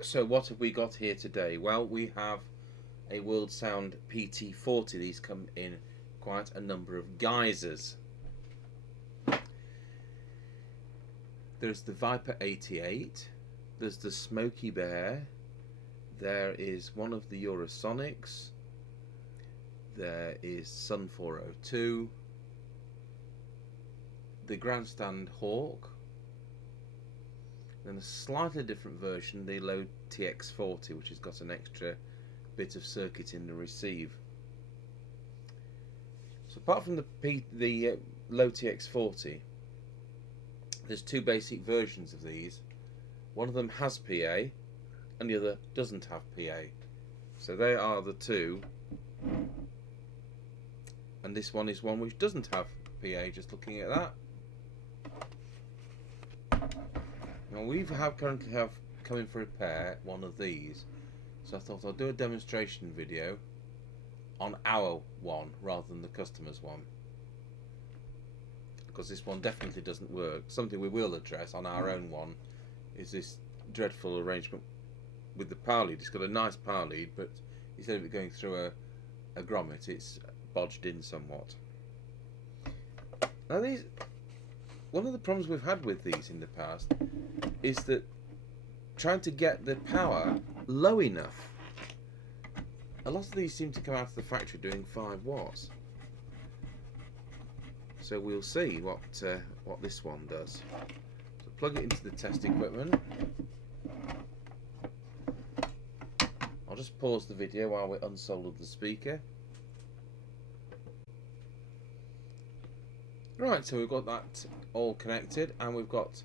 So what have we got here today? Well, we have a World Sound PT40. These come in quite a number of guises. There's the Viper 88, there's the Smoky Bear, there is one of the Eurosonics, there is Sun 402, the Grandstand Hawk, then a slightly different version, the Low TX40, which has got an extra bit of circuit in the receive. So apart from the Low TX40, there's two basic versions of these. One of them has PA and the other doesn't have PA. So they are the two. And this one is one which doesn't have PA, just looking at that. Now we currently have coming for repair one of these. So I thought I'll do a demonstration video on our one rather than the customer's one, because this one definitely doesn't work. Something we will address on our own one is this dreadful arrangement with the power lead. It's got a nice power lead, but instead of it going through a grommet, it's bodged in somewhat. Now one of the problems we've had with these in the past is that trying to get the power low enough. A lot of these seem to come out of the factory doing 5 watts. So we'll see what this one does. So plug it into the test equipment. I'll just pause the video while we unsolder the speaker. Right, so we've got that all connected, and we've got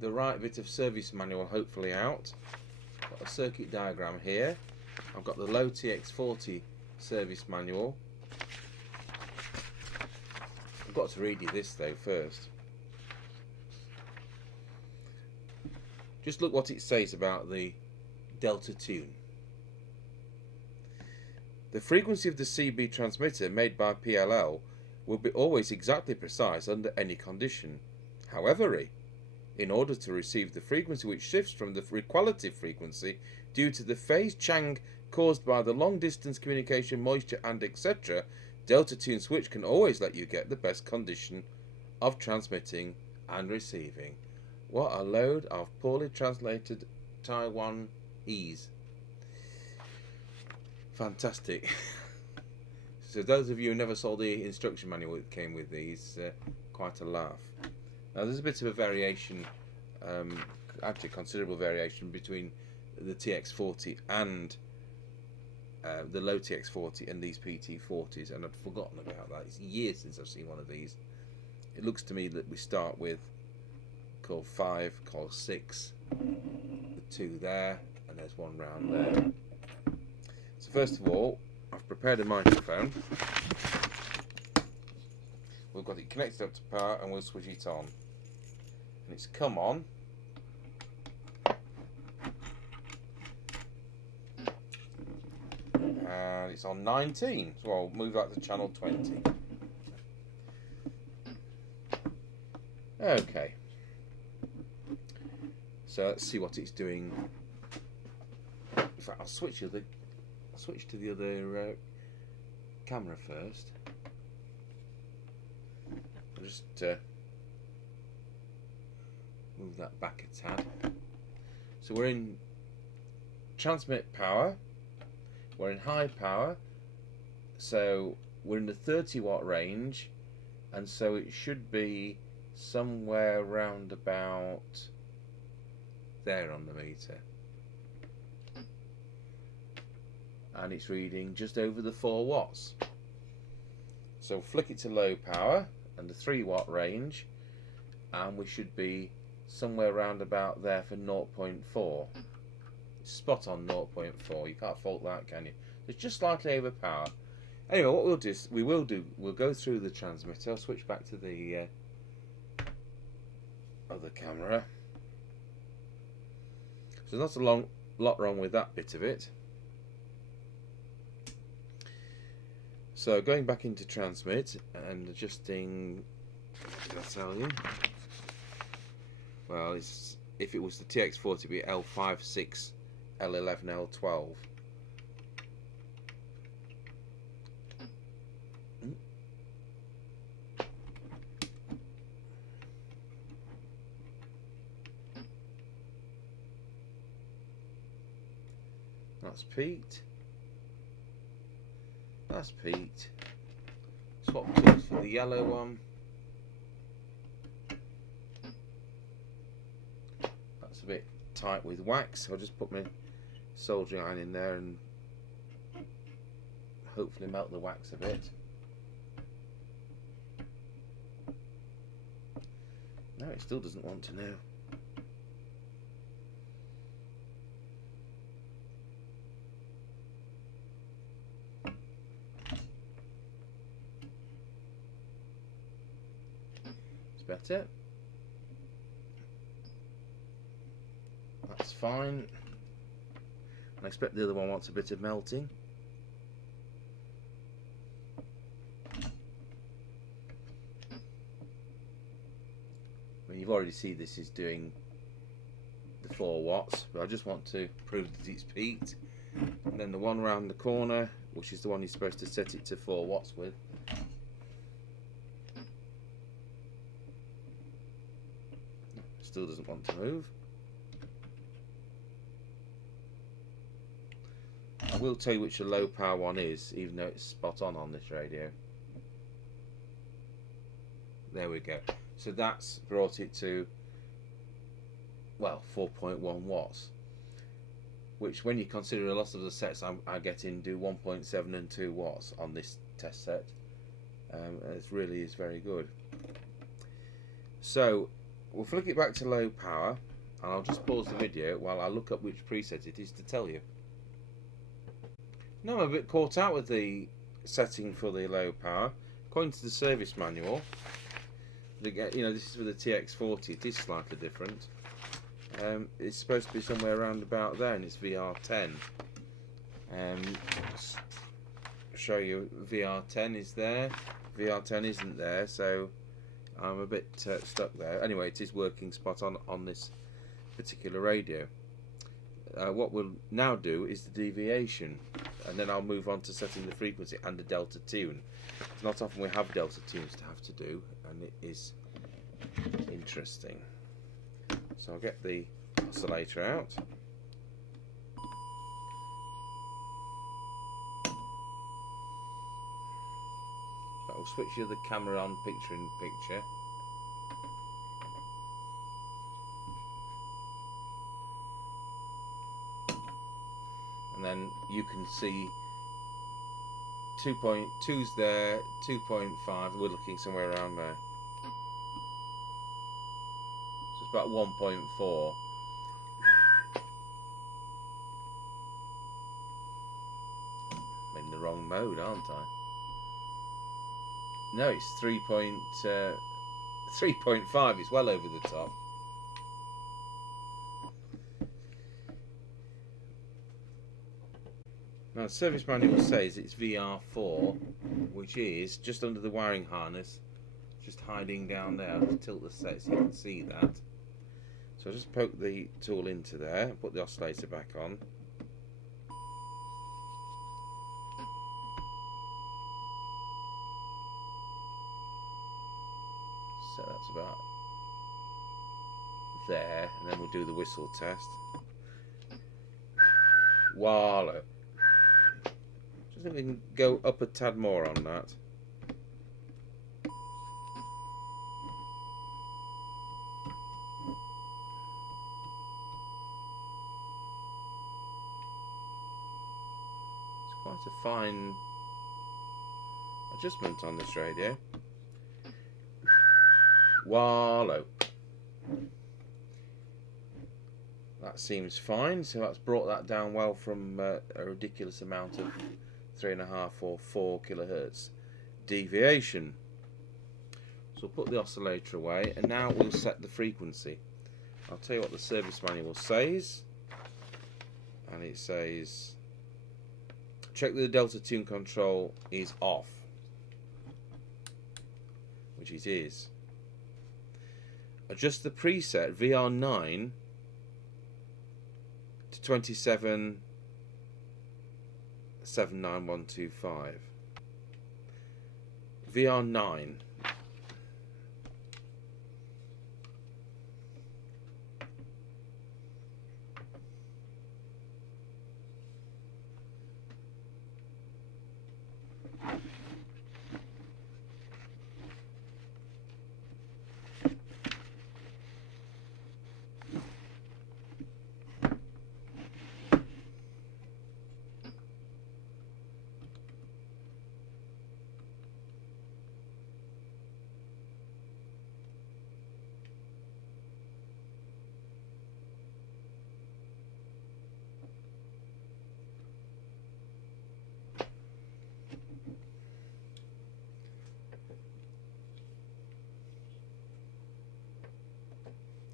the right bit of service manual hopefully out. Got a circuit diagram here. I've got the Low TX40 service manual. I've got to read you this though first. Just look what it says about the delta tune. The frequency of the CB transmitter made by PLL will be always exactly precise under any condition. However, in order to receive the frequency which shifts from the equality frequency due to the phase change caused by the long distance communication, moisture and etc., delta tune switch can always let you get the best condition of transmitting and receiving. What a load of poorly translated Taiwanese. Fantastic. So those of you who never saw the instruction manual that came with these, quite a laugh. Now there's a bit of a variation, actually considerable variation between the TX40 and the Low TX40 and these PT40s, and I'd forgotten about that. It's years since I've seen one of these. It looks to me that we start with coil 5, coil 6, the 2 there, and there's one round there. So first of all, I've prepared a microphone. We've got it connected up to power and we'll switch it on. And it's come on. And it's on 19, so I'll move that to channel 20. Okay. So let's see what it's doing. In fact, I'll switch to the other camera first. I'll just move that back a tad. So we're in transmit power. We're in high power, so we're in the 30 watt range, and so it should be somewhere round about there on the meter, and it's reading just over the 4 watts. So flick it to low power and the 3 watt range, and we should be somewhere round about there for 0.4. Spot on 0.4. You can't fault that, can you? It's just slightly over power. Anyway, what we'll do is we'll go through the transmitter. I'll switch back to the other camera. So there's not a lot wrong with that bit of it. So going back into transmit and adjusting, did I tell you? Well, if it was the TX40, it'd be L56 L11, L12. That's peaked. That's peaked. Swap tools for the yellow one. That's a bit tight with wax. I'll just put my soldering iron in there and hopefully melt the wax a bit. No, it still doesn't want to know. It's better. That's fine. I expect the other one wants a bit of melting. I mean, you've already seen this is doing the 4 watts, but I just want to prove that it's peaked. And then the one round the corner, which is the one you're supposed to set it to 4 watts with. Still doesn't want to move. I will tell you which the low power one is, even though it's spot on this radio. There we go. So that's brought it to, well, 4.1 watts. Which, when you consider a lot of the sets I get in do 1.7 and 2 watts on this test set, it really is very good. So we'll flick it back to low power, and I'll just pause the video while I look up which preset it is to tell you. Now I'm a bit caught out with the setting for the low power. According to the service manual, you know, this is for the TX40, it is slightly different. It's supposed to be somewhere around about there, and it's VR10. Show you, VR10 is there, VR10 isn't there, so I'm a bit stuck there. Anyway, it is working spot on this particular radio. What we'll now do is the deviation, and then I'll move on to setting the frequency and the delta tune. It's not often we have delta tunes to have to do, and it is interesting. So I'll get the oscillator out. I'll switch you the camera on picture in picture. And then you can see 2.2's there, 2.5, we're looking somewhere around there. So it's about 1.4. I'm in the wrong mode, aren't I? No, it's 3.5, it's well over the top. Now the service manual says it's VR4, which is just under the wiring harness, just hiding down there. I'll just tilt the set so you can see that. So I'll just poke the tool into there, put the oscillator back on. So that's about there, and then we'll do the whistle test. Wallow. Just think we can go up a tad more on that. It's quite a fine adjustment on this radio. Wallow. That seems fine, so that's brought that down well from a ridiculous amount of 3.5 or 4 kilohertz deviation. So we'll put the oscillator away, and now we'll set the frequency. I'll tell you what the service manual says, and it says check that the delta tune control is off, which it is. Adjust the preset VR9 to 2779125. VR9.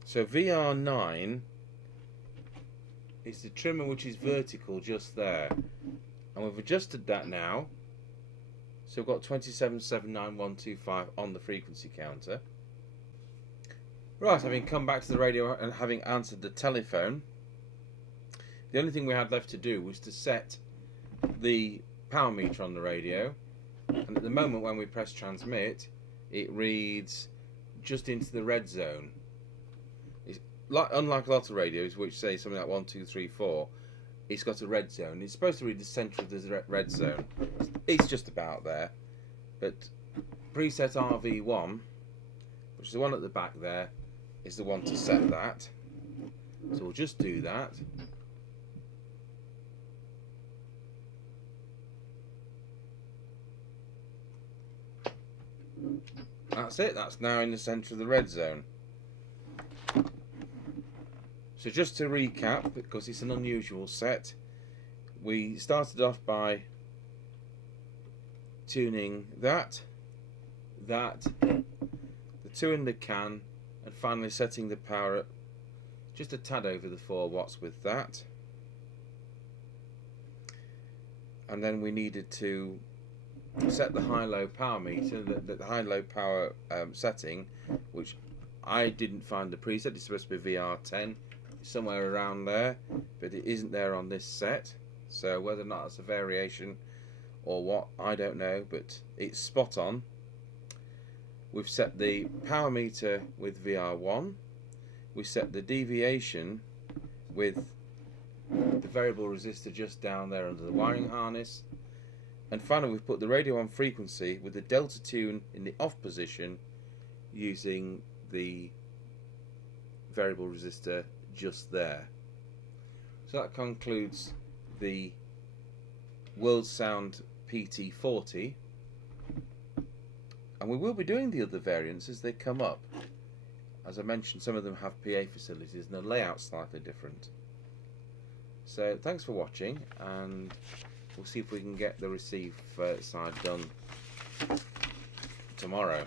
So VR9 is the trimmer which is vertical just there, and we've adjusted that now, so we've got 2779125 on the frequency counter. Right, having come back to the radio and having answered the telephone, the only thing we had left to do was to set the power meter on the radio, and at the moment when we press transmit, it reads just into the red zone. Unlike a lot of radios which say something like 1, 2, 3, 4, it's got a red zone. It's supposed to read the centre of the red zone. It's just about there. But preset RV1, which is the one at the back there, is the one to set that. So we'll just do that. That's it. That's now in the centre of the red zone. So just to recap, because it's an unusual set, we started off by tuning that, the two in the can, and finally setting the power up just a tad over the 4 watts with that. And then we needed to set the high-low power meter, the high-low power setting, which I didn't find the preset. It's supposed to be VR10. Somewhere around there, but it isn't there on this set, so whether or not it's a variation or what, I don't know, but it's spot on. We've set the power meter with VR1, we set the deviation with the variable resistor just down there under the wiring harness, and finally we've put the radio on frequency with the delta tune in the off position using the variable resistor just there. So that concludes the World Sound PT40, and we will be doing the other variants as they come up. As I mentioned, some of them have PA facilities and the layout's slightly different. So thanks for watching, and we'll see if we can get the receive side done tomorrow.